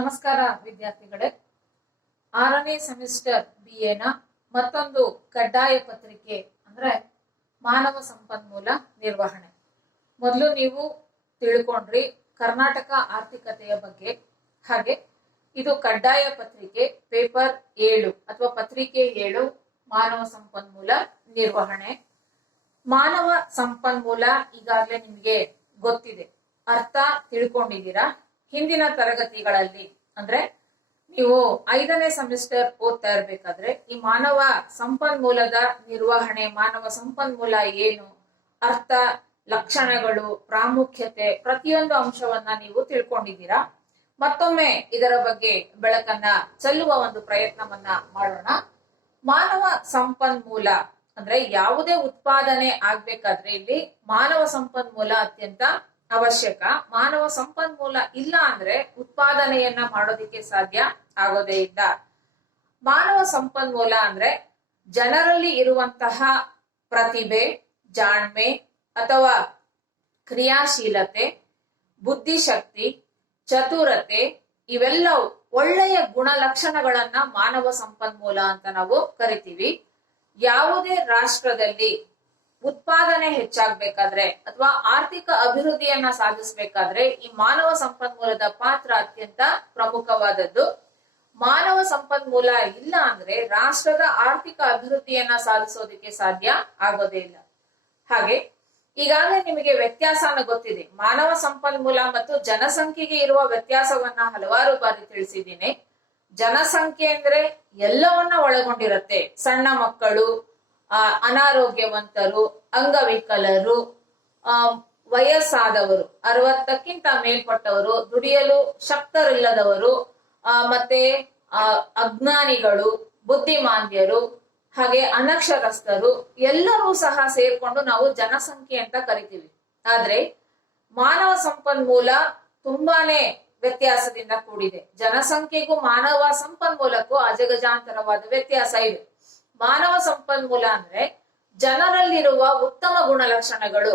ನಮಸ್ಕಾರ ವಿದ್ಯಾರ್ಥಿಗಳೇ. 6ನೇ semester BA ನ ಮತ್ತೊಂದು ಕಡ್ಡಾಯ ಪತ್ರಿಕೆ ಅಂದ್ರೆ ಮಾನವ ಸಂಪನ್ಮೂಲ ನಿರ್ವಹಣೆ. ಮೊದಲು ನೀವು ತಿಳ್ಕೊಂಡ್ರಿ ಕರ್ನಾಟಕ ಆರ್ಥಿಕತೆಯ ಬಗ್ಗೆ. ಹಾಗೆ ಇದು ಕಡ್ಡಾಯ ಪತ್ರಿಕೆ ಪೇಪರ್ 7 ಅಥವಾ ಪತ್ರಿಕೆ 7 ಮಾನವ ಸಂಪನ್ಮೂಲ ನಿರ್ವಹಣೆ. ಮಾನವ ಸಂಪನ್ಮೂಲ ಈಗಾಗಲೇ ನಿಮಗೆ ಗೊತ್ತಿದೆ, ಅರ್ಥ ತಿಳ್ಕೊಂಡಿದ್ದೀರಾ. ಹಿಂದಿನ ತರಗತಿಗಳಲ್ಲಿ ಅಂದ್ರೆ ನೀವು 5ನೇ ಸೆಮಿಸ್ಟರ್ ಓದ್ತಾ ಇರ್ಬೇಕಾದ್ರೆ ಈ ಮಾನವ ಸಂಪನ್ಮೂಲದ ನಿರ್ವಹಣೆ, ಮಾನವ ಸಂಪನ್ಮೂಲ ಏನು, ಅರ್ಥ, ಲಕ್ಷಣಗಳು, ಪ್ರಾಮುಖ್ಯತೆ, ಪ್ರತಿಯೊಂದು ಅಂಶವನ್ನ ನೀವು ತಿಳ್ಕೊಂಡಿದ್ದೀರಾ. ಮತ್ತೊಮ್ಮೆ ಇದರ ಬಗ್ಗೆ ಬೆಳಕನ್ನ ಚೆಲ್ಲುವ ಒಂದು ಪ್ರಯತ್ನವನ್ನ ಮಾಡೋಣ. ಮಾನವ ಸಂಪನ್ಮೂಲ ಅಂದ್ರೆ ಯಾವುದೇ ಉತ್ಪಾದನೆ ಆಗ್ಬೇಕಾದ್ರೆ ಇಲ್ಲಿ ಮಾನವ ಸಂಪನ್ಮೂಲ ಅತ್ಯಂತ ಅವಶ್ಯಕ. ಮಾನವ ಸಂಪನ್ಮೂಲ ಇಲ್ಲ ಅಂದ್ರೆ ಉತ್ಪಾದನೆಯನ್ನ ಮಾಡೋದಿಕ್ಕೆ ಸಾಧ್ಯ ಆಗೋದೇ ಇಲ್ಲ. ಮಾನವ ಸಂಪನ್ಮೂಲ ಅಂದ್ರೆ ಜನರಲ್ಲಿ ಇರುವಂತಹ ಪ್ರತಿಭೆ, ಜಾಣ್ಮೆ ಅಥವಾ ಕ್ರಿಯಾಶೀಲತೆ, ಬುದ್ಧಿಶಕ್ತಿ, ಚತುರತೆ, ಇವೆಲ್ಲವೂ ಒಳ್ಳೆಯ ಗುಣಲಕ್ಷಣಗಳನ್ನ ಮಾನವ ಸಂಪನ್ಮೂಲ ಅಂತ ನಾವು ಕರಿತೀವಿ. ಯಾವುದೇ ರಾಷ್ಟ್ರದಲ್ಲಿ ಉತ್ಪಾದನೆ ಹೆಚ್ಚಾಗ್ಬೇಕಾದ್ರೆ ಅಥವಾ ಆರ್ಥಿಕ ಅಭಿವೃದ್ಧಿಯನ್ನ ಸಾಧಿಸಬೇಕಾದ್ರೆ ಈ ಮಾನವ ಸಂಪನ್ಮೂಲದ ಪಾತ್ರ ಅತ್ಯಂತ ಪ್ರಮುಖವಾದದ್ದು. ಮಾನವ ಸಂಪನ್ಮೂಲ ಇಲ್ಲ ಅಂದ್ರೆ ರಾಷ್ಟ್ರದ ಆರ್ಥಿಕ ಅಭಿವೃದ್ಧಿಯನ್ನ ಸಾಧಿಸೋದಕ್ಕೆ ಸಾಧ್ಯ ಆಗೋದೇ ಇಲ್ಲ. ಹಾಗೆ ಈಗಾಗಲೇ ನಿಮಗೆ ವ್ಯತ್ಯಾಸನ ಗೊತ್ತಿದೆ. ಮಾನವ ಸಂಪನ್ಮೂಲ ಮತ್ತು ಜನಸಂಖ್ಯೆಗೆ ಇರುವ ವ್ಯತ್ಯಾಸವನ್ನ ಹಲವಾರು ಬಾರಿ ತಿಳಿಸಿದ್ದೀನಿ. ಜನಸಂಖ್ಯೆ ಅಂದ್ರೆ ಎಲ್ಲವನ್ನ ಒಳಗೊಂಡಿರತ್ತೆ. ಸಣ್ಣ ಮಕ್ಕಳು, ಅನಾರೋಗ್ಯವಂತರು, ಅಂಗವಿಕಲರು, ವಯಸ್ಸಾದವರು, 60ಕ್ಕಿಂತ ಮೇಲ್ಪಟ್ಟವರು, ದುಡಿಯಲು ಶಕ್ತರಿಲ್ಲದವರು, ಮತ್ತೆ ಅಜ್ಞಾನಿಗಳು, ಬುದ್ಧಿಮಾಂದ್ಯರು, ಹಾಗೆ ಅನಕ್ಷರಸ್ಥರು ಎಲ್ಲರೂ ಸಹ ಸೇರ್ಕೊಂಡು ನಾವು ಜನಸಂಖ್ಯೆ ಅಂತ ಕರಿತೀವಿ. ಆದ್ರೆ ಮಾನವ ಸಂಪನ್ಮೂಲ ತುಂಬಾನೇ ವ್ಯತ್ಯಾಸದಿಂದ ಕೂಡಿದೆ. ಜನಸಂಖ್ಯೆಗೂ ಮಾನವ ಸಂಪನ್ಮೂಲಕ್ಕೂ ಅಜಗಜಾಂತರವಾದ ವ್ಯತ್ಯಾಸ ಇದೆ. ಮಾನವ ಸಂಪನ್ಮೂಲ ಅಂದ್ರೆ ಜನರಲ್ಲಿರುವ ಉತ್ತಮ ಗುಣಲಕ್ಷಣಗಳು.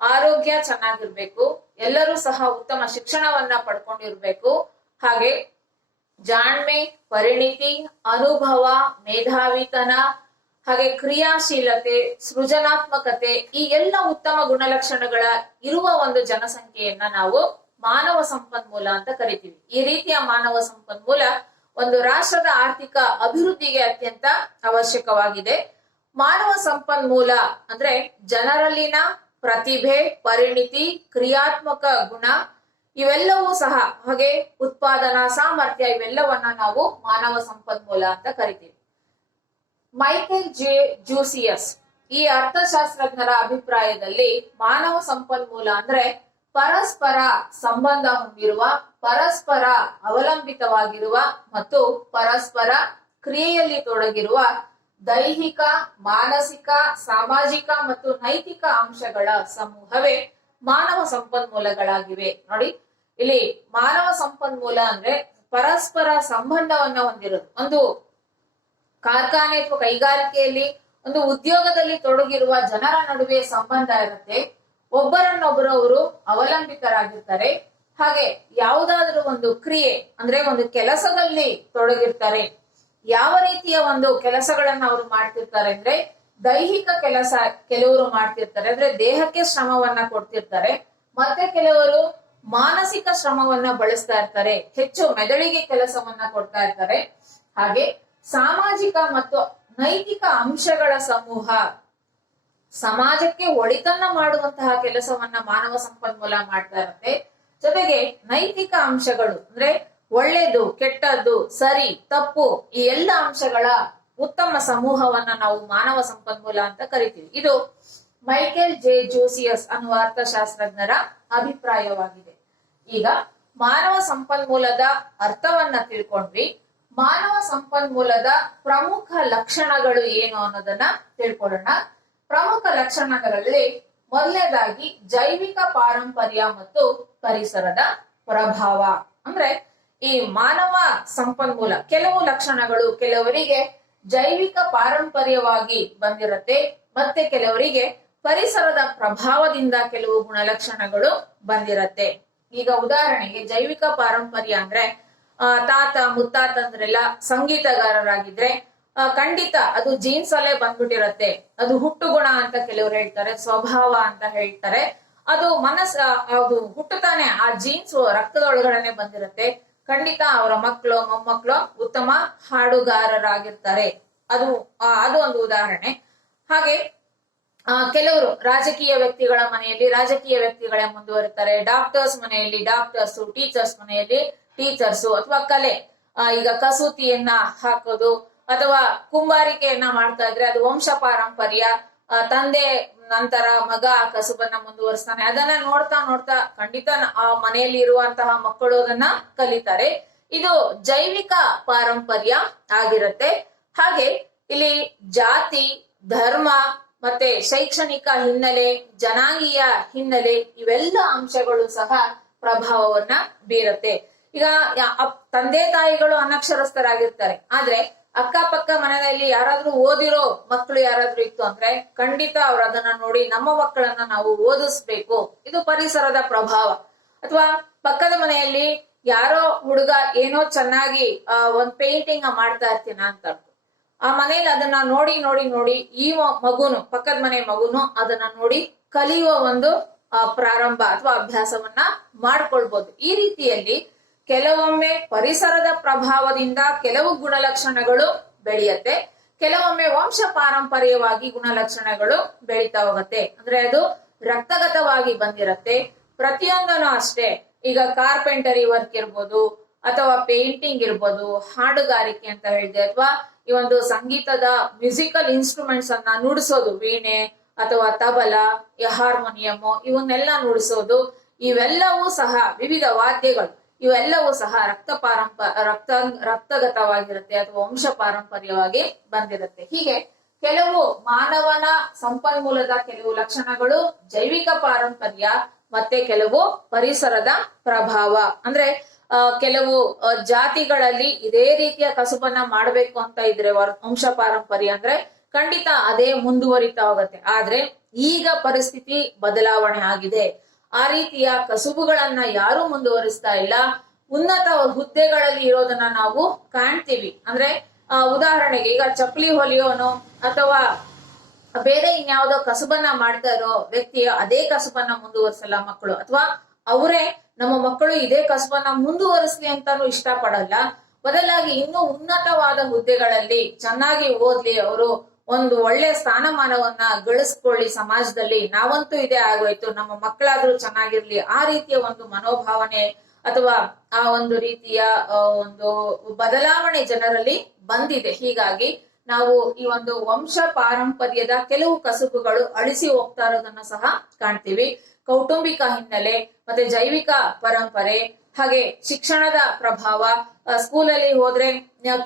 ಆರೋಗ್ಯ ಚೆನ್ನಾಗಿರ್ಬೇಕು, ಎಲ್ಲರೂ ಸಹ ಉತ್ತಮ ಶಿಕ್ಷಣವನ್ನ ಪಡ್ಕೊಂಡಿರ್ಬೇಕು, ಹಾಗೆ ಜಾಣ್ಮೆ, ಪರಿಣಿತಿ, ಅನುಭವ, ಮೇಧಾವಿತನ, ಹಾಗೆ ಕ್ರಿಯಾಶೀಲತೆ, ಸೃಜನಾತ್ಮಕತೆ, ಈ ಎಲ್ಲ ಉತ್ತಮ ಗುಣಲಕ್ಷಣಗಳ ಇರುವ ಒಂದು ಜನಸಂಖ್ಯೆಯನ್ನ ನಾವು ಮಾನವ ಸಂಪನ್ಮೂಲ ಅಂತ ಕರಿತೀವಿ. ಈ ರೀತಿಯ ಮಾನವ ಸಂಪನ್ಮೂಲ ಒಂದು ರಾಷ್ಟ್ರದ ಆರ್ಥಿಕ ಅಭಿವೃದ್ಧಿಗೆ ಅತ್ಯಂತ ಅವಶ್ಯಕವಾಗಿದೆ. ಮಾನವ ಸಂಪನ್ಮೂಲ ಅಂದ್ರೆ ಜನರಲ್ಲಿನ ಪ್ರತಿಭೆ, ಪರಿಣಿತಿ, ಕ್ರಿಯಾತ್ಮಕ ಗುಣ ಇವೆಲ್ಲವೂ ಸಹ, ಹಾಗೆ ಉತ್ಪಾದನಾ ಸಾಮರ್ಥ್ಯ, ಇವೆಲ್ಲವನ್ನ ನಾವು ಮಾನವ ಸಂಪನ್ಮೂಲ ಅಂತ ಕರಿತೀವಿ. ಮೈಕೆಲ್ ಜೆ ಜೂಸಿಯಸ್ ಈ ಅರ್ಥಶಾಸ್ತ್ರಜ್ಞರ ಅಭಿಪ್ರಾಯದಲ್ಲಿ ಮಾನವ ಸಂಪನ್ಮೂಲ ಅಂದ್ರೆ ಪರಸ್ಪರ ಸಂಬಂಧ ಹೊಂದಿರುವ, ಪರಸ್ಪರ ಅವಲಂಬಿತವಾಗಿರುವ ಮತ್ತು ಪರಸ್ಪರ ಕ್ರಿಯೆಯಲ್ಲಿ ತೊಡಗಿರುವ ದೈಹಿಕ, ಮಾನಸಿಕ, ಸಾಮಾಜಿಕ ಮತ್ತು ನೈತಿಕ ಅಂಶಗಳ ಸಮೂಹವೇ ಮಾನವ ಸಂಪನ್ಮೂಲಗಳಾಗಿವೆ. ನೋಡಿ, ಇಲ್ಲಿ ಮಾನವ ಸಂಪನ್ಮೂಲ ಅಂದ್ರೆ ಪರಸ್ಪರ ಸಂಬಂಧವನ್ನ ಹೊಂದಿರೋದು. ಒಂದು ಕಾರ್ಖಾನೆ ಅಥವಾ ಕೈಗಾರಿಕೆಯಲ್ಲಿ, ಒಂದು ಉದ್ಯೋಗದಲ್ಲಿ ತೊಡಗಿರುವ ಜನರ ನಡುವೆ ಸಂಬಂಧ ಇರುತ್ತೆ. ಒಬ್ಬರನ್ನೊಬ್ಬರು ಅವರು ಅವಲಂಬಿತರಾಗಿರ್ತಾರೆ. ಹಾಗೆ ಯಾವುದಾದ್ರೂ ಒಂದು ಕ್ರಿಯೆ ಅಂದ್ರೆ ಒಂದು ಕೆಲಸದಲ್ಲಿ ತೊಡಗಿರ್ತಾರೆ. ಯಾವ ರೀತಿಯ ಒಂದು ಕೆಲಸಗಳನ್ನ ಅವರು ಮಾಡ್ತಿರ್ತಾರೆ ಅಂದ್ರೆ ದೈಹಿಕ ಕೆಲಸ ಕೆಲವರು ಮಾಡ್ತಿರ್ತಾರೆ, ಅಂದ್ರೆ ದೇಹಕ್ಕೆ ಶ್ರಮವನ್ನ ಕೊಡ್ತಿರ್ತಾರೆ. ಮತ್ತೆ ಕೆಲವರು ಮಾನಸಿಕ ಶ್ರಮವನ್ನ ಬಳಸ್ತಾ ಇರ್ತಾರೆ, ಹೆಚ್ಚು ಮೆದುಳಿಗೆ ಕೆಲಸವನ್ನ ಕೊಡ್ತಾ ಇರ್ತಾರೆ. ಹಾಗೆ ಸಾಮಾಜಿಕ ಮತ್ತು ನೈತಿಕ ಅಂಶಗಳ ಸಮೂಹ, ಸಮಾಜಕ್ಕೆ ಒಳಿತನ್ನ ಮಾಡುವಂತಹ ಕೆಲಸವನ್ನ ಮಾನವ ಸಂಪನ್ಮೂಲ ಮಾಡ್ತಾ ಇರುತ್ತೆ. ಜೊತೆಗೆ ನೈತಿಕ ಅಂಶಗಳು ಅಂದ್ರೆ ಒಳ್ಳೆದು, ಕೆಟ್ಟದ್ದು, ಸರಿ, ತಪ್ಪು, ಈ ಎಲ್ಲ ಅಂಶಗಳ ಉತ್ತಮ ಸಮೂಹವನ್ನ ನಾವು ಮಾನವ ಸಂಪನ್ಮೂಲ ಅಂತ ಕರಿತೀವಿ. ಇದು ಮೈಕೆಲ್ ಜೆ ಜೂಸಿಯಸ್ ಅನ್ನುವ ಅರ್ಥಶಾಸ್ತ್ರಜ್ಞರ ಅಭಿಪ್ರಾಯವಾಗಿದೆ. ಈಗ ಮಾನವ ಸಂಪನ್ಮೂಲದ ಅರ್ಥವನ್ನ ತಿಳ್ಕೊಂಡ್ವಿ. ಮಾನವ ಸಂಪನ್ಮೂಲದ ಪ್ರಮುಖ ಲಕ್ಷಣಗಳು ಏನು ಅನ್ನೋದನ್ನ ತಿಳ್ಕೊಳ್ಳೋಣ. ಪ್ರಮುಖ ಲಕ್ಷಣಗಳಲ್ಲಿ ಮೊದಲನೇದಾಗಿ ಜೈವಿಕ ಪಾರಂಪರ್ಯ ಮತ್ತು ಪರಿಸರದ ಪ್ರಭಾವ. ಅಂದ್ರೆ ಈ ಮಾನವ ಸಂಪನ್ಮೂಲ ಕೆಲವು ಲಕ್ಷಣಗಳು ಕೆಲವರಿಗೆ ಜೈವಿಕ ಪಾರಂಪರ್ಯವಾಗಿ ಬಂದಿರುತ್ತೆ, ಮತ್ತೆ ಕೆಲವರಿಗೆ ಪರಿಸರದ ಪ್ರಭಾವದಿಂದ ಕೆಲವು ಗುಣಲಕ್ಷಣಗಳು ಬಂದಿರತ್ತೆ. ಈಗ ಉದಾಹರಣೆಗೆ ಜೈವಿಕ ಪಾರಂಪರ್ಯ ಅಂದ್ರೆ ತಾತ ಮುತ್ತಾತಂದ್ರೆಲ್ಲ ಸಂಗೀತಗಾರರಾಗಿದ್ರೆ ಖಂಡಿತ ಅದು ಜೀನ್ಸ್ ಅಲ್ಲೇ ಬಂದ್ಬಿಟ್ಟಿರತ್ತೆ. ಅದು ಹುಟ್ಟು ಗುಣ ಅಂತ ಕೆಲವರು ಹೇಳ್ತಾರೆ, ಸ್ವಭಾವ ಅಂತ ಹೇಳ್ತಾರೆ. ಅದು ಅದು ಹುಟ್ಟುತ್ತಾನೆ ಆ ಜೀನ್ಸ್ ರಕ್ತದೊಳಗಡೆನೆ ಬಂದಿರತ್ತೆ. ಖಂಡಿತ ಅವರ ಮಕ್ಕಳು ಮೊಮ್ಮಕ್ಕಳು ಉತ್ತಮ ಹಾಡುಗಾರರಾಗಿರ್ತಾರೆ. ಅದು ಒಂದು ಉದಾಹರಣೆ. ಹಾಗೆ ಕೆಲವರು ರಾಜಕೀಯ ವ್ಯಕ್ತಿಗಳ ಮನೆಯಲ್ಲಿ ರಾಜಕೀಯ ವ್ಯಕ್ತಿಗಳೇ ಮುಂದುವರಿತಾರೆ. ಡಾಕ್ಟರ್ಸ್ ಮನೆಯಲ್ಲಿ ಡಾಕ್ಟರ್ಸ್, ಟೀಚರ್ಸ್ ಮನೆಯಲ್ಲಿ ಟೀಚರ್ಸ್. ಅಥವಾ ಕಲೆ, ಈಗ ಕಸೂತಿಯನ್ನ ಹಾಕೋದು ಅಥವಾ ಕುಂಬಾರಿಕೆಯನ್ನ ಮಾಡ್ತಾ ಇದ್ರೆ ಅದು ವಂಶ ಪಾರಂಪರ್ಯ. ತಂದೆ ನಂತರ ಮಗ ಆ ಕಸುಬನ್ನ ಮುಂದುವರಿಸ್ತಾನೆ. ಅದನ್ನ ನೋಡ್ತಾ ನೋಡ್ತಾ ಖಂಡಿತ ಆ ಮನೆಯಲ್ಲಿ ಇರುವಂತಹ ಮಕ್ಕಳು ಅದನ್ನ ಕಲಿತಾರೆ. ಇದು ಜೈವಿಕ ಪಾರಂಪರ್ಯ ಆಗಿರುತ್ತೆ. ಹಾಗೆ ಇಲ್ಲಿ ಜಾತಿ, ಧರ್ಮ, ಮತ್ತೆ ಶೈಕ್ಷಣಿಕ ಹಿನ್ನೆಲೆ, ಜನಾಂಗೀಯ ಹಿನ್ನೆಲೆ ಇವೆಲ್ಲ ಅಂಶಗಳು ಸಹ ಪ್ರಭಾವವನ್ನ ಬೀರುತ್ತೆ. ಈಗ ತಂದೆ ತಾಯಿಗಳು ಅನಕ್ಷರಸ್ಥರಾಗಿರ್ತಾರೆ, ಆದ್ರೆ ಅಕ್ಕಪಕ್ಕ ಮನೆಯಲ್ಲಿ ಯಾರಾದ್ರೂ ಓದಿರೋ ಮಕ್ಕಳು ಯಾರಾದ್ರೂ ಇತ್ತು ಅಂದ್ರೆ ಖಂಡಿತ ಅವ್ರು ಅದನ್ನ ನೋಡಿ ನಮ್ಮ ಮಕ್ಕಳನ್ನ ನಾವು ಓದಿಸ್ಬೇಕು. ಇದು ಪರಿಸರದ ಪ್ರಭಾವ. ಅಥವಾ ಪಕ್ಕದ ಮನೆಯಲ್ಲಿ ಯಾರೋ ಹುಡುಗ ಏನೋ ಚೆನ್ನಾಗಿ ಒಂದ್ ಪೇಂಟಿಂಗ್ ಮಾಡ್ತಾ ಇರ್ತೀನ ಅಂತ ಆ ಮನೇಲಿ ಅದನ್ನ ನೋಡಿ ನೋಡಿ ನೋಡಿ ಈ ಮಗುನು, ಪಕ್ಕದ ಮನೆ ಮಗುನು ಅದನ್ನ ನೋಡಿ ಕಲಿಯುವ ಒಂದು ಪ್ರಾರಂಭ ಅಥವಾ ಅಭ್ಯಾಸವನ್ನ ಮಾಡ್ಕೊಳ್ಬಹುದು. ಈ ರೀತಿಯಲ್ಲಿ ಕೆಲವೊಮ್ಮೆ ಪರಿಸರದ ಪ್ರಭಾವದಿಂದ ಕೆಲವು ಗುಣಲಕ್ಷಣಗಳು ಬೆಳೆಯತ್ತೆ, ಕೆಲವೊಮ್ಮೆ ವಂಶ ಪಾರಂಪರ್ಯವಾಗಿ ಗುಣಲಕ್ಷಣಗಳು ಬೆಳೀತಾ ಹೋಗುತ್ತೆ. ಅಂದ್ರೆ ಅದು ರಕ್ತಗತವಾಗಿ ಬಂದಿರತ್ತೆ. ಪ್ರತಿಯೊಂದನು ಅಷ್ಟೇ. ಈಗ ಕಾರ್ಪೆಂಟರಿ ವರ್ಕ್ ಇರ್ಬೋದು, ಅಥವಾ ಪೇಂಟಿಂಗ್ ಇರ್ಬೋದು, ಹಾಡುಗಾರಿಕೆ ಅಂತ ಹೇಳಿದೆ, ಅಥವಾ ಈ ಒಂದು ಸಂಗೀತದ ಮ್ಯೂಸಿಕಲ್ ಇನ್ಸ್ಟ್ರೂಮೆಂಟ್ಸ್ ಅನ್ನ ನುಡಿಸೋದು, ವೀಣೆ ಅಥವಾ ತಬಲ, ಹಾರ್ಮೋನಿಯಂ, ಇವನ್ನೆಲ್ಲ ನುಡಿಸೋದು, ಇವೆಲ್ಲವೂ ಸಹ ವಿವಿಧ ವಾದ್ಯಗಳು, ಇವೆಲ್ಲವೂ ಸಹ ರಕ್ತಗತವಾಗಿರುತ್ತೆ ಅಥವಾ ವಂಶ ಪಾರಂಪರ್ಯವಾಗಿ ಬಂದಿರುತ್ತೆ. ಹೀಗೆ ಕೆಲವು ಮಾನವನ ಸಂಪನ್ಮೂಲದ ಕೆಲವು ಲಕ್ಷಣಗಳು ಜೈವಿಕ ಪಾರಂಪರ್ಯ, ಮತ್ತೆ ಕೆಲವು ಪರಿಸರದ ಪ್ರಭಾವ. ಅಂದ್ರೆ ಕೆಲವು ಜಾತಿಗಳಲ್ಲಿ ಇದೇ ರೀತಿಯ ಕಸುಬನ್ನ ಮಾಡ್ಬೇಕು ಅಂತ ಇದ್ರೆ ವಂಶ ಪಾರಂಪರ್ಯ ಅಂದ್ರೆ ಖಂಡಿತ ಅದೇ ಮುಂದುವರಿತಾ ಹೋಗುತ್ತೆ. ಆದ್ರೆ ಈಗ ಪರಿಸ್ಥಿತಿ ಬದಲಾವಣೆ ಆಗಿದೆ. ಆ ರೀತಿಯ ಕಸುಬುಗಳನ್ನ ಯಾರು ಮುಂದುವರಿಸ್ತಾ ಇಲ್ಲ. ಉನ್ನತ ಹುದ್ದೆಗಳಲ್ಲಿ ಇರೋದನ್ನ ನಾವು ಕಾಣ್ತೀವಿ. ಅಂದ್ರೆ ಉದಾಹರಣೆಗೆ ಈಗ ಚಪ್ಪಲಿ ಹೊಲಿಯೋನು ಅಥವಾ ಬೇರೆ ಇನ್ಯಾವುದೋ ಕಸುಬನ್ನ ಮಾಡ್ತಾ ಇರೋ ವ್ಯಕ್ತಿಯ ಅದೇ ಕಸುಬನ್ನ ಮುಂದುವರಿಸಲ್ಲ ಮಕ್ಕಳು, ಅಥವಾ ಅವರೇ ನಮ್ಮ ಮಕ್ಕಳು ಇದೇ ಕಸುಬನ್ನ ಮುಂದುವರಿಸ್ಲಿ ಅಂತಾನು ಇಷ್ಟಪಡಲ್ಲ. ಬದಲಾಗಿ ಇನ್ನೂ ಉನ್ನತವಾದ ಹುದ್ದೆಗಳಲ್ಲಿ ಚೆನ್ನಾಗಿ ಓದ್ಲಿ, ಅವರು ಒಂದು ಒಳ್ಳೆ ಸ್ಥಾನಮಾನವನ್ನ ಗಳಿಸ್ಕೊಳ್ಳಿ ಸಮಾಜದಲ್ಲಿ, ನಾವಂತೂ ಇದೇ ಆಗೋಯ್ತು, ನಮ್ಮ ಮಕ್ಕಳಾದ್ರೂ ಚೆನ್ನಾಗಿರ್ಲಿ, ಆ ರೀತಿಯ ಒಂದು ಮನೋಭಾವನೆ ಅಥವಾ ಆ ಒಂದು ರೀತಿಯ ಒಂದು ಬದಲಾವಣೆ ಜನರಲ್ಲಿ ಬಂದಿದೆ. ಹೀಗಾಗಿ ನಾವು ಈ ಒಂದು ವಂಶ ಪಾರಂಪರ್ಯದ ಕೆಲವು ಕಸುಬುಗಳು ಅಳಿಸಿ ಹೋಗ್ತಾ ಇರೋದನ್ನ ಸಹ ಕಾಣ್ತೀವಿ. ಕೌಟುಂಬಿಕ ಹಿನ್ನೆಲೆ, ಮತ್ತೆ ಜೈವಿಕ ಪರಂಪರೆ, ಹಾಗೆ ಶಿಕ್ಷಣದ ಪ್ರಭಾವ. ಸ್ಕೂಲಲ್ಲಿ ಹೋದ್ರೆ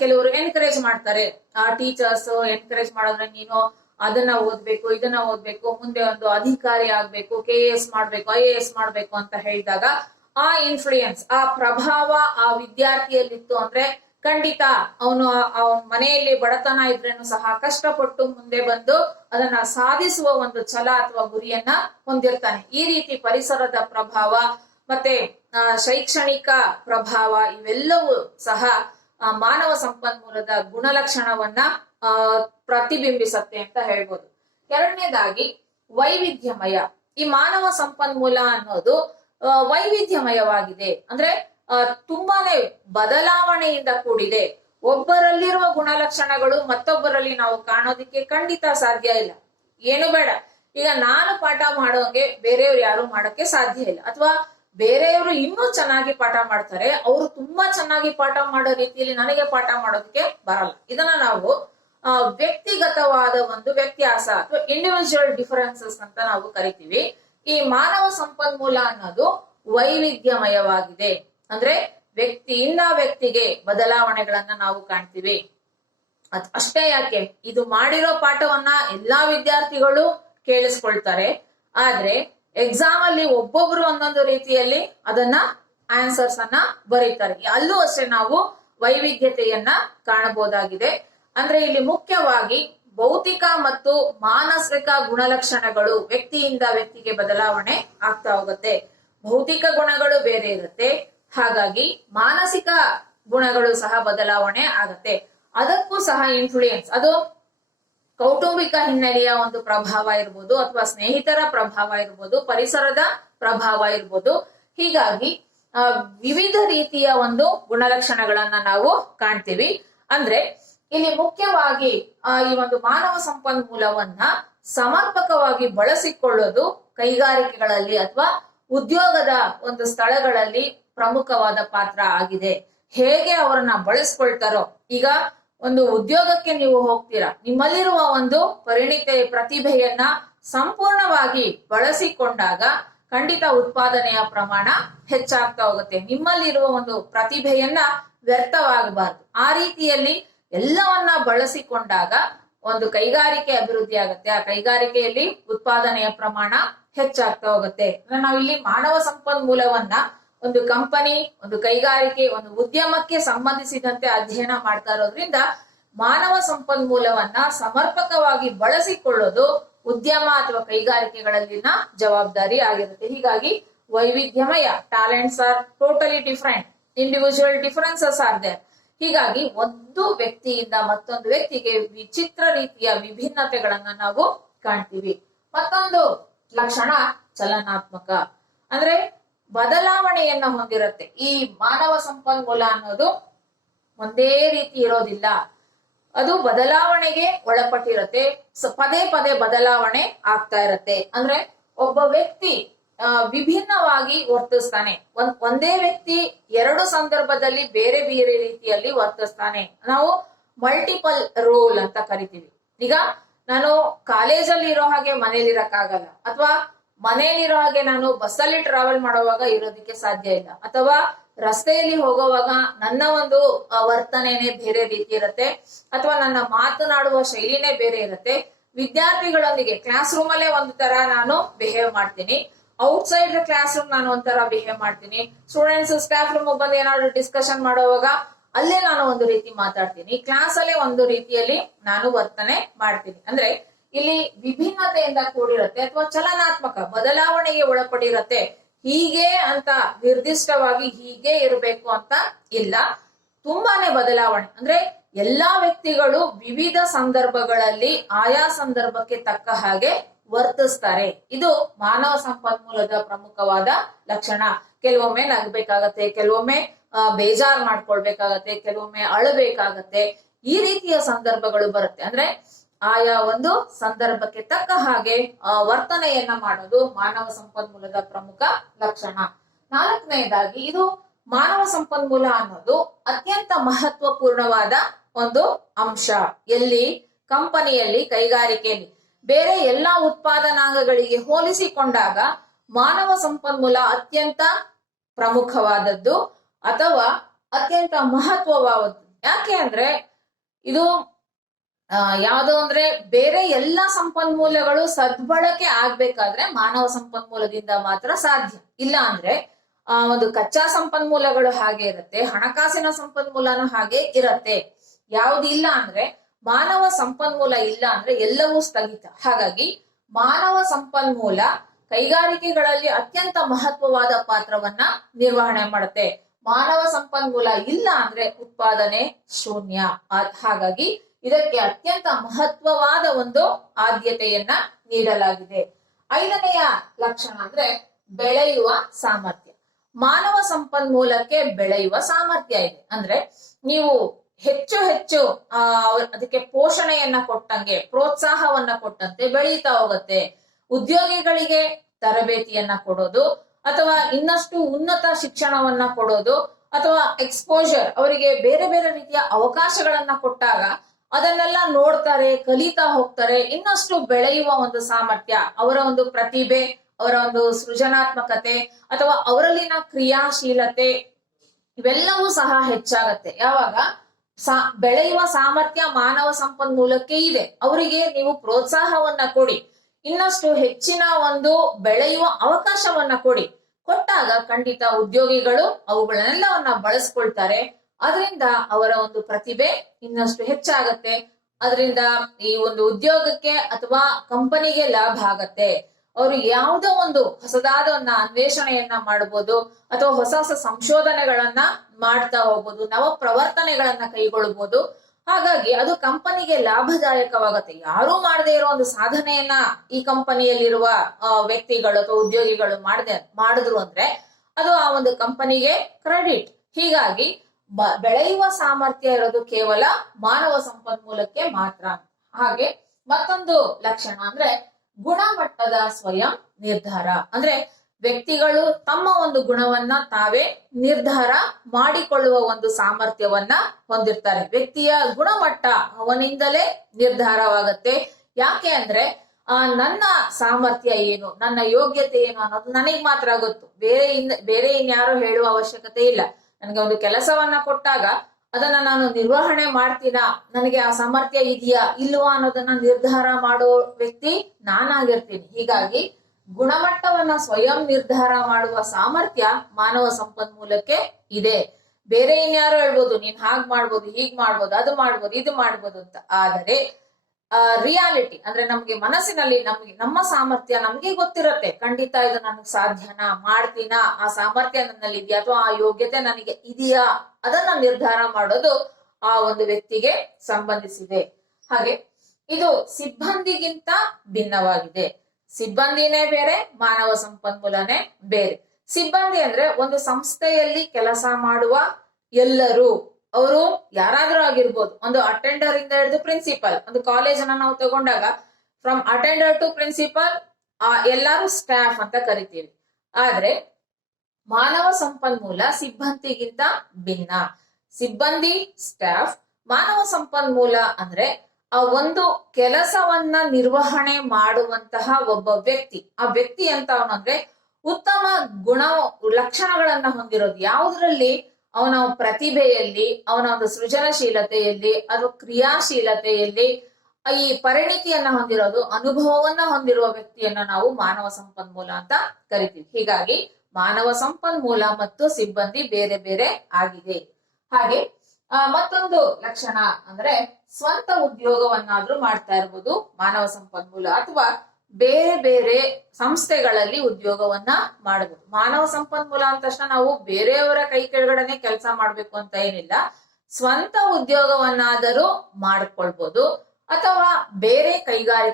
ಕೆಲವರು ಎನ್ಕರೇಜ್ ಮಾಡ್ತಾರೆ, ಆ ಟೀಚರ್ಸ್ ಎನ್ಕರೇಜ್ ಮಾಡಿದ್ರೆ ನೀನು ಅದನ್ನ ಓದ್ಬೇಕು, ಇದನ್ನ ಓದ್ಬೇಕು, ಮುಂದೆ ಒಂದು ಅಧಿಕಾರಿ ಆಗ್ಬೇಕು, KAS ಮಾಡ್ಬೇಕು, IAS ಮಾಡ್ಬೇಕು ಅಂತ ಹೇಳಿದಾಗ ಆ ಇನ್ಫ್ಲೂಯೆನ್ಸ್, ಆ ಪ್ರಭಾವ ಆ ವಿದ್ಯಾರ್ಥಿಯಲ್ಲಿತ್ತು ಅಂದ್ರೆ ಖಂಡಿತ ಅವನು ಮನೆಯಲ್ಲಿ ಬಡತನ ಇದ್ರೇನು ಸಹ ಕಷ್ಟಪಟ್ಟು ಮುಂದೆ ಬಂದು ಅದನ್ನ ಸಾಧಿಸುವ ಒಂದು ಛಲ ಅಥವಾ ಗುರಿಯನ್ನ ಹೊಂದಿರ್ತಾನೆ. ಈ ರೀತಿ ಪರಿಸರದ ಪ್ರಭಾವ ಮತ್ತೆ ಶೈಕ್ಷಣಿಕ ಪ್ರಭಾವ ಇವೆಲ್ಲವೂ ಸಹ ಮಾನವ ಸಂಪನ್ಮೂಲದ ಗುಣಲಕ್ಷಣವನ್ನ ಪ್ರತಿಬಿಂಬಿಸತ್ತೆ ಅಂತ ಹೇಳ್ಬೋದು. ಎರಡನೇದಾಗಿ ವೈವಿಧ್ಯಮಯ. ಈ ಮಾನವ ಸಂಪನ್ಮೂಲ ಅನ್ನೋದು ವೈವಿಧ್ಯಮಯವಾಗಿದೆ. ಅಂದ್ರೆ ತುಂಬಾನೇ ಬದಲಾವಣೆಯಿಂದ ಕೂಡಿದೆ. ಒಬ್ಬರಲ್ಲಿರುವ ಗುಣಲಕ್ಷಣಗಳು ಮತ್ತೊಬ್ಬರಲ್ಲಿ ನಾವು ಕಾಣೋದಿಕ್ಕೆ ಖಂಡಿತ ಸಾಧ್ಯ ಇಲ್ಲ. ಏನು ಬೇಡ, ಈಗ ನಾನು ಪಾಠ ಮಾಡೋಂಗೆ ಬೇರೆಯವ್ರು ಯಾರು ಮಾಡಕ್ಕೆ ಸಾಧ್ಯ ಇಲ್ಲ. ಅಥವಾ ಬೇರೆಯವರು ಇನ್ನೂ ಚೆನ್ನಾಗಿ ಪಾಠ ಮಾಡ್ತಾರೆ, ಅವರು ತುಂಬಾ ಚೆನ್ನಾಗಿ ಪಾಠ ಮಾಡೋ ರೀತಿಯಲ್ಲಿ ನನಗೆ ಪಾಠ ಮಾಡೋದಕ್ಕೆ ಬರಲ್ಲ. ಇದನ್ನ ನಾವು ವ್ಯಕ್ತಿಗತವಾದ ಒಂದು ವ್ಯತ್ಯಾಸ ಅಥವಾ ಇಂಡಿವಿಜುವಲ್ ಡಿಫರೆನ್ಸಸ್ ಅಂತ ನಾವು ಕರಿತೀವಿ. ಈ ಮಾನವ ಸಂಪನ್ಮೂಲ ಅನ್ನೋದು ವೈವಿಧ್ಯಮಯವಾಗಿದೆ. ಅಂದ್ರೆ ವ್ಯಕ್ತಿಯಿಂದ ವ್ಯಕ್ತಿಗೆ ಬದಲಾವಣೆಗಳನ್ನ ನಾವು ಕಾಣ್ತೀವಿ. ಅಷ್ಟೇ ಯಾಕೆ, ಇದು ಮಾಡಿರೋ ಪಾಠವನ್ನ ಎಲ್ಲಾ ವಿದ್ಯಾರ್ಥಿಗಳು ಕೇಳಿಸ್ಕೊಳ್ತಾರೆ, ಆದ್ರೆ ಎಕ್ಸಾಮ್ ಅಲ್ಲಿ ಒಬ್ಬೊಬ್ರು ಒಂದೊಂದು ರೀತಿಯಲ್ಲಿ ಅದನ್ನ ಆನ್ಸರ್ಸ್ ಅನ್ನ ಬರೀತಾರೆ. ಅಲ್ಲೂ ಅಷ್ಟೇ ನಾವು ವೈವಿಧ್ಯತೆಯನ್ನ ಕಾಣಬಹುದಾಗಿದೆ. ಅಂದ್ರೆ ಇಲ್ಲಿ ಮುಖ್ಯವಾಗಿ ಭೌತಿಕ ಮತ್ತು ಮಾನಸಿಕ ಗುಣಲಕ್ಷಣಗಳು ವ್ಯಕ್ತಿಯಿಂದ ವ್ಯಕ್ತಿಗೆ ಬದಲಾವಣೆ ಆಗ್ತಾ ಹೋಗುತ್ತೆ. ಭೌತಿಕ ಗುಣಗಳು ಬೇರೆ ಇರುತ್ತೆ, ಹಾಗಾಗಿ ಮಾನಸಿಕ ಗುಣಗಳು ಸಹ ಬದಲಾವಣೆ ಆಗತ್ತೆ. ಅದಕ್ಕೂ ಸಹ ಇನ್ಫ್ಲೂಯೆನ್ಸ್, ಅದು ಕೌಟುಂಬಿಕ ಹಿನ್ನೆಲೆಯ ಒಂದು ಪ್ರಭಾವ ಇರ್ಬೋದು, ಅಥವಾ ಸ್ನೇಹಿತರ ಪ್ರಭಾವ ಇರ್ಬೋದು, ಪರಿಸರದ ಪ್ರಭಾವ ಇರ್ಬೋದು. ಹೀಗಾಗಿ ವಿವಿಧ ರೀತಿಯ ಒಂದು ಗುಣಲಕ್ಷಣಗಳನ್ನ ನಾವು ಕಾಣ್ತೀವಿ. ಅಂದ್ರೆ ಇಲ್ಲಿ ಮುಖ್ಯವಾಗಿ ಈ ಒಂದು ಮಾನವ ಸಂಪನ್ಮೂಲವನ್ನ ಸಮರ್ಪಕವಾಗಿ ಬಳಸಿಕೊಳ್ಳೋದು ಕೈಗಾರಿಕೆಗಳಲ್ಲಿ ಅಥವಾ ಉದ್ಯೋಗದ ಒಂದು ಸ್ಥಳಗಳಲ್ಲಿ ಪ್ರಮುಖವಾದ ಪಾತ್ರ ಆಗಿದೆ. ಹೇಗೆ ಅವರನ್ನ ಬಳಸ್ಕೊಳ್ತಾರೋ, ಈಗ ಒಂದು ಉದ್ಯೋಗಕ್ಕೆ ನೀವು ಹೋಗ್ತೀರಾ, ನಿಮ್ಮಲ್ಲಿರುವ ಒಂದು ಪರಿಣಿತಿ ಪ್ರತಿಭೆಯನ್ನ ಸಂಪೂರ್ಣವಾಗಿ ಬಳಸಿಕೊಂಡಾಗ ಖಂಡಿತ ಉತ್ಪಾದನೆಯ ಪ್ರಮಾಣ ಹೆಚ್ಚಾಗ್ತಾ ಹೋಗುತ್ತೆ. ನಿಮ್ಮಲ್ಲಿರುವ ಒಂದು ಪ್ರತಿಭೆಯನ್ನ ವ್ಯರ್ಥವಾಗಬಾರದು. ಆ ರೀತಿಯಲ್ಲಿ ಎಲ್ಲವನ್ನ ಬಳಸಿಕೊಂಡಾಗ ಒಂದು ಕೈಗಾರಿಕೆ ಅಭಿವೃದ್ಧಿ ಆಗುತ್ತೆ. ಆ ಕೈಗಾರಿಕೆಯಲ್ಲಿ ಉತ್ಪಾದನೆಯ ಪ್ರಮಾಣ ಹೆಚ್ಚಾಗ್ತಾ ಹೋಗುತ್ತೆ. ನಾವಿಲ್ಲಿ ಮಾನವ ಸಂಪನ್ಮೂಲವನ್ನ ಒಂದು ಕಂಪನಿ, ಒಂದು ಕೈಗಾರಿಕೆ, ಒಂದು ಉದ್ಯಮಕ್ಕೆ ಸಂಬಂಧಿಸಿದಂತೆ ಅಧ್ಯಯನ ಮಾಡ್ತಾ ಇರೋದ್ರಿಂದ ಮಾನವ ಸಂಪನ್ಮೂಲವನ್ನ ಸಮರ್ಪಕವಾಗಿ ಬಳಸಿಕೊಳ್ಳೋದು ಉದ್ಯಮ ಅಥವಾ ಕೈಗಾರಿಕೆಗಳಲ್ಲಿನ ಜವಾಬ್ದಾರಿ ಆಗಿರುತ್ತೆ. ಹೀಗಾಗಿ ವೈವಿಧ್ಯಮಯ, talents are totally different, individual differences are there. ಹೀಗಾಗಿ ಒಂದು ವ್ಯಕ್ತಿಯಿಂದ ಮತ್ತೊಂದು ವ್ಯಕ್ತಿಗೆ ವಿಚಿತ್ರ ರೀತಿಯ ವಿಭಿನ್ನತೆಗಳನ್ನ ನಾವು ಕಾಣ್ತೀವಿ. ಮತ್ತೊಂದು ಲಕ್ಷಣ ಚಲನಾತ್ಮಕ, ಅಂದ್ರೆ ಬದಲಾವಣೆಯನ್ನ ಹೊಂದಿರುತ್ತೆ. ಈ ಮಾನವ ಸಂಪನ್ಮೂಲ ಅನ್ನೋದು ಒಂದೇ ರೀತಿ ಇರೋದಿಲ್ಲ, ಅದು ಬದಲಾವಣೆಗೆ ಒಳಪಟ್ಟಿರತ್ತೆ. ಪದೇ ಪದೇ ಬದಲಾವಣೆ ಆಗ್ತಾ ಇರತ್ತೆ. ಅಂದ್ರೆ ಒಬ್ಬ ವ್ಯಕ್ತಿ ವಿಭಿನ್ನವಾಗಿ ವರ್ತಿಸ್ತಾನೆ. ಒಂದೇ ವ್ಯಕ್ತಿ ಎರಡು ಸಂದರ್ಭದಲ್ಲಿ ಬೇರೆ ಬೇರೆ ರೀತಿಯಲ್ಲಿ ವರ್ತಿಸ್ತಾನೆ. ನಾವು ಮಲ್ಟಿಪಲ್ ರೋಲ್ ಅಂತ ಕರಿತೀವಿ. ಈಗ ನಾನು ಕಾಲೇಜಲ್ಲಿ ಇರೋ ಹಾಗೆ ಮನೇಲಿ ಇರಕ್ಕಾಗಲ್ಲ, ಅಥವಾ ಮನೆಯಲ್ಲಿರೋ ಹಾಗೆ ನಾನು ಬಸ್ಸಲ್ಲಿ ಟ್ರಾವೆಲ್ ಮಾಡುವಾಗ ಇರೋದಕ್ಕೆ ಸಾಧ್ಯ ಇಲ್ಲ, ಅಥವಾ ರಸ್ತೆಯಲ್ಲಿ ಹೋಗುವಾಗ ನನ್ನ ಒಂದು ವರ್ತನೆನೇ ಬೇರೆ ರೀತಿ ಇರುತ್ತೆ, ಅಥವಾ ನನ್ನ ಮಾತನಾಡುವ ಶೈಲಿನೇ ಬೇರೆ ಇರುತ್ತೆ. ವಿದ್ಯಾರ್ಥಿಗಳೊಂದಿಗೆ ಕ್ಲಾಸ್ ರೂಮ್ ಅಲ್ಲೇ ಒಂದು ತರ ನಾನು ಬಿಹೇವ್ ಮಾಡ್ತೀನಿ, ಔಟ್ಸೈಡ್ ಕ್ಲಾಸ್ ರೂಮ್ ನಾನು ಒಂಥರ ಬಿಹೇವ್ ಮಾಡ್ತೀನಿ. ಸ್ಟೂಡೆಂಟ್ಸ್ ಸ್ಟಾಫ್ ರೂಮ್ ಬಂದು ಏನಾದ್ರು ಡಿಸ್ಕಷನ್ ಮಾಡುವಾಗ ಅಲ್ಲೇ ನಾನು ಒಂದು ರೀತಿ ಮಾತಾಡ್ತೀನಿ, ಕ್ಲಾಸ್ ಅಲ್ಲೇ ಒಂದು ರೀತಿಯಲ್ಲಿ ನಾನು ವರ್ತನೆ ಮಾಡ್ತೀನಿ. ಅಂದ್ರೆ ಇಲ್ಲಿ ವಿಭಿನ್ನತೆಯಿಂದ ಕೂಡಿರುತ್ತೆ ಅಥವಾ ಚಲನಾತ್ಮಕ ಬದಲಾವಣೆಗೆ ಒಳಪಡಿರತ್ತೆ. ಹೀಗೆ ಅಂತ ನಿರ್ದಿಷ್ಟವಾಗಿ ಹೀಗೆ ಇರಬೇಕು ಅಂತ ಇಲ್ಲ, ತುಂಬಾನೇ ಬದಲಾವಣೆ. ಅಂದ್ರೆ ಎಲ್ಲಾ ವ್ಯಕ್ತಿಗಳು ವಿವಿಧ ಸಂದರ್ಭಗಳಲ್ಲಿ ಆಯಾ ಸಂದರ್ಭಕ್ಕೆ ತಕ್ಕ ಹಾಗೆ ವರ್ತಿಸ್ತಾರೆ. ಇದು ಮಾನವ ಸಂಪನ್ಮೂಲದ ಪ್ರಮುಖವಾದ ಲಕ್ಷಣ. ಕೆಲವೊಮ್ಮೆ ನಗಬೇಕಾಗತ್ತೆ, ಕೆಲವೊಮ್ಮೆ ಬೇಜಾರ್ ಮಾಡ್ಕೊಳ್ಬೇಕಾಗತ್ತೆ, ಕೆಲವೊಮ್ಮೆ ಅಳಬೇಕಾಗತ್ತೆ. ಈ ರೀತಿಯ ಸಂದರ್ಭಗಳು ಬರುತ್ತೆ. ಅಂದ್ರೆ ಆಯಾ ಒಂದು ಸಂದರ್ಭಕ್ಕೆ ತಕ್ಕ ಹಾಗೆ ವರ್ತನೆಯನ್ನ ಮಾಡೋದು ಮಾನವ ಸಂಪನ್ಮೂಲದ ಪ್ರಮುಖ ಲಕ್ಷಣ. ನಾಲ್ಕನೆಯದಾಗಿ, ಇದು ಮಾನವ ಸಂಪನ್ಮೂಲ ಅನ್ನೋದು ಅತ್ಯಂತ ಮಹತ್ವಪೂರ್ಣವಾದ ಒಂದು ಅಂಶ. ಎಲ್ಲಿ? ಕಂಪನಿಯಲ್ಲಿ, ಕೈಗಾರಿಕೆಯಲ್ಲಿ. ಬೇರೆ ಎಲ್ಲಾ ಉತ್ಪಾದನಾಂಗಗಳಿಗೆ ಹೋಲಿಸಿಕೊಂಡಾಗ ಮಾನವ ಸಂಪನ್ಮೂಲ ಅತ್ಯಂತ ಪ್ರಮುಖವಾದದ್ದು ಅಥವಾ ಅತ್ಯಂತ ಮಹತ್ವವಾದದ್ದು. ಯಾಕೆ ಅಂದ್ರೆ ಇದು ಯಾವುದು ಅಂದ್ರೆ ಬೇರೆ ಎಲ್ಲಾ ಸಂಪನ್ಮೂಲಗಳು ಸದ್ಬಳಕೆ ಆಗ್ಬೇಕಾದ್ರೆ ಮಾನವ ಸಂಪನ್ಮೂಲದಿಂದ ಮಾತ್ರ ಸಾಧ್ಯ. ಇಲ್ಲ ಅಂದ್ರೆ ಒಂದು ಕಚ್ಚಾ ಸಂಪನ್ಮೂಲಗಳು ಹಾಗೆ ಇರುತ್ತೆ, ಹಣಕಾಸಿನ ಸಂಪನ್ಮೂಲನೂ ಹಾಗೆ ಇರತ್ತೆ. ಯಾವುದಿಲ್ಲ ಅಂದ್ರೆ ಮಾನವ ಸಂಪನ್ಮೂಲ ಇಲ್ಲ ಅಂದ್ರೆ ಎಲ್ಲವೂ ಸ್ಥಗಿತ. ಹಾಗಾಗಿ ಮಾನವ ಸಂಪನ್ಮೂಲ ಕೈಗಾರಿಕೆಗಳಲ್ಲಿ ಅತ್ಯಂತ ಮಹತ್ವವಾದ ಪಾತ್ರವನ್ನ ನಿರ್ವಹಣೆ ಮಾಡುತ್ತೆ. ಮಾನವ ಸಂಪನ್ಮೂಲ ಇಲ್ಲ ಅಂದ್ರೆ ಉತ್ಪಾದನೆ ಶೂನ್ಯ. ಹಾಗಾಗಿ ಇದಕ್ಕೆ ಅತ್ಯಂತ ಮಹತ್ವವಾದ ಒಂದು ಆದ್ಯತೆಯನ್ನ ನೀಡಲಾಗಿದೆ. ಐದನೆಯ ಲಕ್ಷಣ ಅಂದ್ರೆ ಬೆಳೆಯುವ ಸಾಮರ್ಥ್ಯ. ಮಾನವ ಸಂಪನ್ಮೂಲಕ್ಕೆ ಬೆಳೆಯುವ ಸಾಮರ್ಥ್ಯ ಇದೆ. ಅಂದ್ರೆ ನೀವು ಹೆಚ್ಚು ಹೆಚ್ಚು ಅದಕ್ಕೆ ಪೋಷಣೆಯನ್ನ ಕೊಟ್ಟಂಗೆ, ಪ್ರೋತ್ಸಾಹವನ್ನ ಕೊಟ್ಟಂತೆ ಬೆಳೀತಾ ಹೋಗುತ್ತೆ. ಉದ್ಯೋಗಿಗಳಿಗೆ ತರಬೇತಿಯನ್ನ ಕೊಡೋದು, ಅಥವಾ ಇನ್ನಷ್ಟು ಉನ್ನತ ಶಿಕ್ಷಣವನ್ನ ಕೊಡೋದು, ಅಥವಾ ಎಕ್ಸ್ಪೋಜರ್, ಅವರಿಗೆ ಬೇರೆ ಬೇರೆ ರೀತಿಯ ಅವಕಾಶಗಳನ್ನ ಕೊಟ್ಟಾಗ ಅದನ್ನೆಲ್ಲ ನೋಡ್ತಾರೆ, ಕಲಿತಾ ಹೋಗ್ತಾರೆ. ಇನ್ನಷ್ಟು ಬೆಳೆಯುವ ಒಂದು ಸಾಮರ್ಥ್ಯ, ಅವರ ಒಂದು ಪ್ರತಿಭೆ, ಅವರ ಒಂದು ಸೃಜನಾತ್ಮಕತೆ ಅಥವಾ ಅವರಲ್ಲಿನ ಕ್ರಿಯಾಶೀಲತೆ ಇವೆಲ್ಲವೂ ಸಹ ಹೆಚ್ಚಾಗತ್ತೆ. ಯಾವಾಗ ಬೆಳೆಯುವ ಸಾಮರ್ಥ್ಯ ಮಾನವ ಸಂಪನ್ಮೂಲಕ್ಕೆ ಇದೆ, ಅವರಿಗೆ ನೀವು ಪ್ರೋತ್ಸಾಹವನ್ನ ಕೊಡಿ, ಇನ್ನಷ್ಟು ಹೆಚ್ಚಿನ ಒಂದು ಬೆಳೆಯುವ ಅವಕಾಶವನ್ನ ಕೊಟ್ಟಾಗ ಖಂಡಿತ ಉದ್ಯೋಗಿಗಳು ಅವುಗಳನ್ನೆಲ್ಲವನ್ನ ಬಳಸ್ಕೊಳ್ತಾರೆ. ಅದರಿಂದ ಅವರ ಒಂದು ಪ್ರತಿಭೆ ಇನ್ನಷ್ಟು ಹೆಚ್ಚಾಗತ್ತೆ. ಅದರಿಂದ ಈ ಒಂದು ಉದ್ಯೋಗಕ್ಕೆ ಅಥವಾ ಕಂಪನಿಗೆ ಲಾಭ ಆಗತ್ತೆ. ಅವರು ಯಾವುದೋ ಒಂದು ಹೊಸದಾದ ಒಂದು ಅನ್ವೇಷಣೆಯನ್ನ ಮಾಡಬಹುದು, ಅಥವಾ ಹೊಸ ಹೊಸ ಸಂಶೋಧನೆಗಳನ್ನ ಮಾಡ್ತಾ ಹೋಗ್ಬೋದು, ನವ ಪ್ರವರ್ತನೆಗಳನ್ನ ಕೈಗೊಳ್ಬಹುದು. ಹಾಗಾಗಿ ಅದು ಕಂಪನಿಗೆ ಲಾಭದಾಯಕವಾಗತ್ತೆ. ಯಾರೂ ಮಾಡದೇ ಇರೋ ಒಂದು ಸಾಧನೆಯನ್ನ ಈ ಕಂಪನಿಯಲ್ಲಿರುವ ವ್ಯಕ್ತಿಗಳು ಅಥವಾ ಉದ್ಯೋಗಿಗಳು ಮಾಡಿದ್ರು ಅಂದ್ರೆ ಅದು ಆ ಒಂದು ಕಂಪನಿಗೆ ಕ್ರೆಡಿಟ್. ಹೀಗಾಗಿ ಬೆಳೆಯುವ ಸಾಮರ್ಥ್ಯ ಇರೋದು ಕೇವಲ ಮಾನವ ಸಂಪನ್ಮೂಲಕ್ಕೆ ಮಾತ್ರ. ಹಾಗೆ ಮತ್ತೊಂದು ಲಕ್ಷಣ ಅಂದ್ರೆ ಗುಣಮಟ್ಟದ ಸ್ವಯಂ ನಿರ್ಧಾರ. ಅಂದ್ರೆ ವ್ಯಕ್ತಿಗಳು ತಮ್ಮ ಒಂದು ಗುಣವನ್ನ ತಾವೇ ನಿರ್ಧಾರ ಮಾಡಿಕೊಳ್ಳುವ ಒಂದು ಸಾಮರ್ಥ್ಯವನ್ನ ಹೊಂದಿರ್ತಾರೆ. ವ್ಯಕ್ತಿಯ ಗುಣಮಟ್ಟ ಅವನಿಂದಲೇ ನಿರ್ಧಾರವಾಗತ್ತೆ. ಯಾಕೆ ಅಂದ್ರೆ ನನ್ನ ಸಾಮರ್ಥ್ಯ ಏನು, ನನ್ನ ಯೋಗ್ಯತೆ ಏನು ಅನ್ನೋದು ನನಗ್ ಮಾತ್ರ ಗೊತ್ತು. ಬೇರೆ ಇನ್ಯಾರು ಹೇಳುವ ಅವಶ್ಯಕತೆ ಇಲ್ಲ. ನನಗೆ ಒಂದು ಕೆಲಸವನ್ನ ಕೊಟ್ಟಾಗ ಅದನ್ನ ನಾನು ನಿರ್ವಹಣೆ ಮಾಡ್ತೀನಾ, ನನಗೆ ಆ ಸಾಮರ್ಥ್ಯ ಇದೆಯಾ ಇಲ್ವಾ ಅನ್ನೋದನ್ನ ನಿರ್ಧಾರ ಮಾಡೋ ವ್ಯಕ್ತಿ ನಾನಾಗಿರ್ತೀನಿ. ಹೀಗಾಗಿ ಗುಣಮಟ್ಟವನ್ನ ಸ್ವಯಂ ನಿರ್ಧಾರ ಮಾಡುವ ಸಾಮರ್ಥ್ಯ ಮಾನವ ಸಂಪನ್ಮೂಲಕ್ಕೆ ಇದೆ. ಬೇರೆ ಇನ್ಯಾರು ಹೇಳ್ಬೋದು, ನೀನ್ ಹಾಗ್ ಮಾಡ್ಬೋದು, ಹೀಗ್ ಮಾಡ್ಬೋದು, ಅದು ಮಾಡ್ಬೋದು, ಇದು ಮಾಡ್ಬೋದು ಅಂತ. ಆದರೆ ರಿಯಾಲಿಟಿ ಅಂದ್ರೆ ನಮ್ಗೆ ಮನಸ್ಸಿನಲ್ಲಿ ನಮ್ಮ ಸಾಮರ್ಥ್ಯ ನಮ್ಗೆ ಗೊತ್ತಿರತ್ತೆ. ಖಂಡಿತ ಇದು ನನಗೆ ಸಾಧ್ಯನಾ, ಮಾಡ್ತೀನಾ, ಆ ಸಾಮರ್ಥ್ಯ ನನ್ನಲ್ಲಿ ಇದೆಯಾ ಅಥವಾ ಆ ಯೋಗ್ಯತೆ ನನಗೆ ಇದೆಯಾ, ಅದನ್ನ ನಿರ್ಧಾರ ಮಾಡೋದು ಆ ಒಂದು ವ್ಯಕ್ತಿಗೆ ಸಂಬಂಧಿಸಿದೆ. ಹಾಗೆ ಇದು ಸಿಬ್ಬಂದಿಗಿಂತ ಭಿನ್ನವಾಗಿದೆ. ಸಿಬ್ಬಂದಿನೇ ಬೇರೆ, ಮಾನವ ಸಂಪನ್ಮೂಲನೇ ಬೇರೆ. ಸಿಬ್ಬಂದಿ ಅಂದ್ರೆ ಒಂದು ಸಂಸ್ಥೆಯಲ್ಲಿ ಕೆಲಸ ಮಾಡುವ ಎಲ್ಲರೂ, ಅವರು ಯಾರಾದ್ರೂ ಆಗಿರ್ಬೋದು. ಒಂದು ಅಟೆಂಡರ್ ಇಂದ ಹಿಡಿದು ಪ್ರಿನ್ಸಿಪಲ್. ಒಂದು ಕಾಲೇಜ್ ಅನ್ನ ನಾವು ತಗೊಂಡಾಗ ಫ್ರಮ್ ಅಟೆಂಡರ್ ಟು ಪ್ರಿನ್ಸಿಪಲ್ ಎಲ್ಲಾರು ಸ್ಟಾಫ್ ಅಂತ ಕರಿತೀವಿ. ಆದ್ರೆ ಮಾನವ ಸಂಪನ್ಮೂಲ ಸಿಬ್ಬಂದಿಗಿಂತ ಭಿನ್ನ. ಸಿಬ್ಬಂದಿ ಸ್ಟಾಫ್, ಮಾನವ ಸಂಪನ್ಮೂಲ ಅಂದ್ರೆ ಆ ಒಂದು ಕೆಲಸವನ್ನ ನಿರ್ವಹಣೆ ಮಾಡುವಂತಹ ಒಬ್ಬ ವ್ಯಕ್ತಿ. ಆ ವ್ಯಕ್ತಿ ಅಂತ ಅವನಂದ್ರೆ ಉತ್ತಮ ಗುಣ ಲಕ್ಷಣಗಳನ್ನ ಹೊಂದಿರೋದು. ಯಾವುದ್ರಲ್ಲಿ? ಅವನ ಪ್ರತಿಭೆಯಲ್ಲಿ, ಅವನ ಒಂದು ಸೃಜನಶೀಲತೆಯಲ್ಲಿ, ಅದು ಕ್ರಿಯಾಶೀಲತೆಯಲ್ಲಿ, ಈ ಪರಿಣಿತಿಯನ್ನ ಹೊಂದಿರೋದು, ಅನುಭವವನ್ನ ಹೊಂದಿರುವ ವ್ಯಕ್ತಿಯನ್ನ ನಾವು ಮಾನವ ಸಂಪನ್ಮೂಲ ಅಂತ ಕರಿತೀವಿ. ಹೀಗಾಗಿ ಮಾನವ ಸಂಪನ್ಮೂಲ ಮತ್ತು ಸಿಬ್ಬಂದಿ ಬೇರೆ ಬೇರೆ ಆಗಿದೆ. ಹಾಗೆ ಮತ್ತೊಂದು ಲಕ್ಷಣ ಅಂದ್ರೆ ಸ್ವಂತ ಉದ್ಯೋಗವನ್ನಾದ್ರೂ ಮಾಡ್ತಾ ಇರ್ಬೋದು ಮಾನವ ಸಂಪನ್ಮೂಲ, ಅಥವಾ ಬೇರೆ ಬೇರೆ ಸಂಸ್ಥೆಗಳಲ್ಲಿ ಉದ್ಯೋಗವನ್ನ ಮಾಡಬಹುದು. ಮಾನವ ಸಂಪನ್ಮೂಲ ಅಂದ ತಕ್ಷಣ ನಾವು ಬೇರೆಯವರ ಕೈ ಕೆಳಗಡೆನೆ ಕೆಲಸ ಮಾಡ್ಬೇಕು ಅಂತ ಏನಿಲ್ಲ. ಸ್ವಂತ ಉದ್ಯೋಗವನ್ನಾದರೂ ಮಾಡ್ಕೊಳ್ಬಹುದು, ಅಥವಾ ಬೇರೆ ಕೈಗಾರಿಕೆ